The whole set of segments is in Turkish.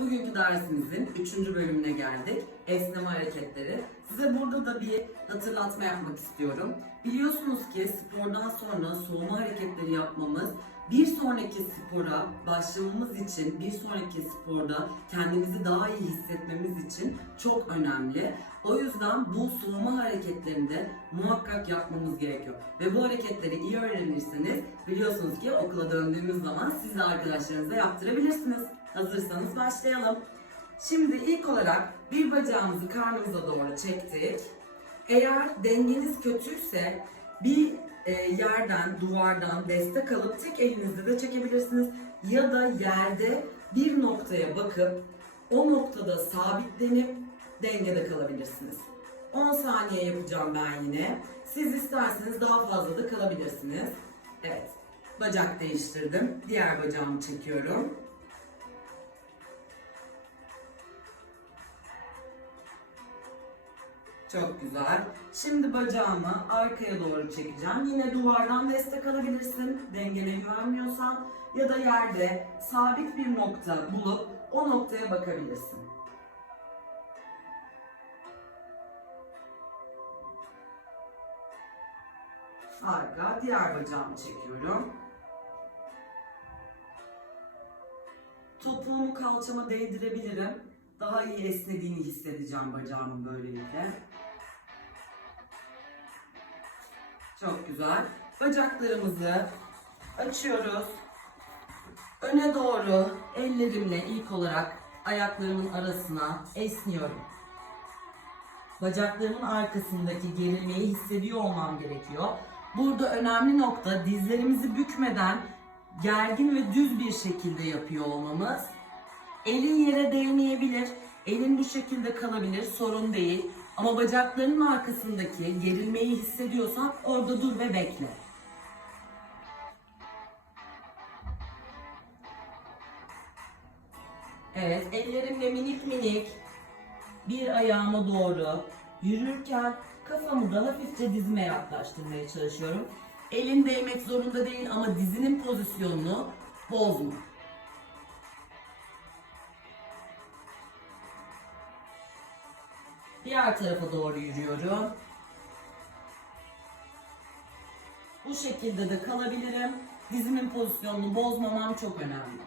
Bugünkü dersimizin 3. bölümüne geldik. Esneme hareketleri. Size burada da bir hatırlatma yapmak istiyorum. Biliyorsunuz ki spordan sonra soğuma hareketleri yapmamız bir sonraki spora başlamamız için, bir sonraki sporda kendimizi daha iyi hissetmemiz için çok önemli. O yüzden bu soğuma hareketlerini de muhakkak yapmamız gerekiyor. Ve bu hareketleri iyi öğrenirseniz biliyorsunuz ki okula döndüğümüz zaman siz de arkadaşlarınıza yaptırabilirsiniz. Hazırsanız başlayalım. Şimdi ilk olarak bir bacağımızı karnımıza doğru çektik. Eğer dengeniz kötüyse bir e, yerden, duvardan destek alıp tek elinizle de çekebilirsiniz. Ya da yerde bir noktaya bakıp o noktada sabitlenip dengede kalabilirsiniz. 10 saniye yapacağım ben yine. Siz isterseniz daha fazla da kalabilirsiniz. Evet. Bacak değiştirdim. Diğer bacağımı çekiyorum. Çok güzel. Şimdi bacağımı arkaya doğru çekeceğim. Yine duvardan destek alabilirsin. Dengene güvenmiyorsan ya da yerde sabit bir nokta bulup o noktaya bakabilirsin. Harika. Diğer bacağımı çekiyorum. Topuğumu kalçama değdirebilirim. Daha iyi esnediğini hissedeceğim bacağımın böylelikle. Çok güzel. Bacaklarımızı açıyoruz. Öne doğru ellerimle ilk olarak ayaklarımın arasına esniyorum. Bacaklarımın arkasındaki gerilmeyi hissediyor olmam gerekiyor. Burada önemli nokta dizlerimizi bükmeden gergin ve düz bir şekilde yapıyor olmamız. Elin yere değmeyebilir, elin bu şekilde kalabilir, sorun değil. Ama bacaklarının arkasındaki gerilmeyi hissediyorsan orada dur ve bekle. Evet, ellerimle minik minik bir ayağıma doğru yürürken kafamı da hafifçe dizime yaklaştırmaya çalışıyorum. Elin değmek zorunda değil ama dizinin pozisyonunu bozma. Diğer tarafa doğru yürüyorum. Bu şekilde de kalabilirim. Dizimin pozisyonunu bozmamam çok önemli.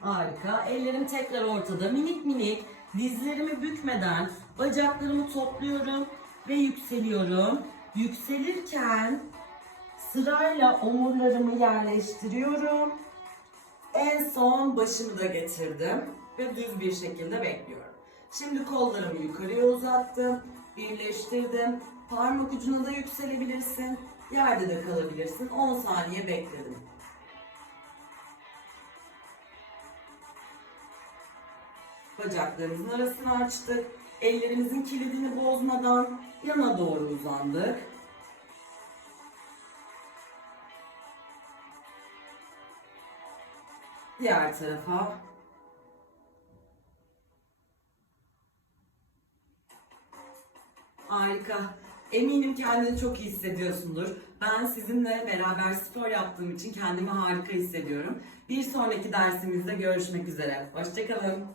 Harika. Ellerim tekrar ortada. Minik minik dizlerimi bükmeden bacaklarımı topluyorum ve yükseliyorum. Yükselirken sırayla omurlarımı yerleştiriyorum. En son başımı da getirdim ve düz bir şekilde bekliyorum. Şimdi kollarımı yukarıya uzattım, birleştirdim. Parmak ucuna da yükselebilirsin, yerde de kalabilirsin. 10 saniye bekledim. Bacaklarımızın arasını açtık. Ellerimizin kilidini bozmadan yana doğru uzandık. Diğer tarafa. Harika. Eminim kendini çok iyi hissediyorsundur. Ben sizinle beraber spor yaptığım için kendimi harika hissediyorum. Bir sonraki dersimizde görüşmek üzere. Hoşçakalın.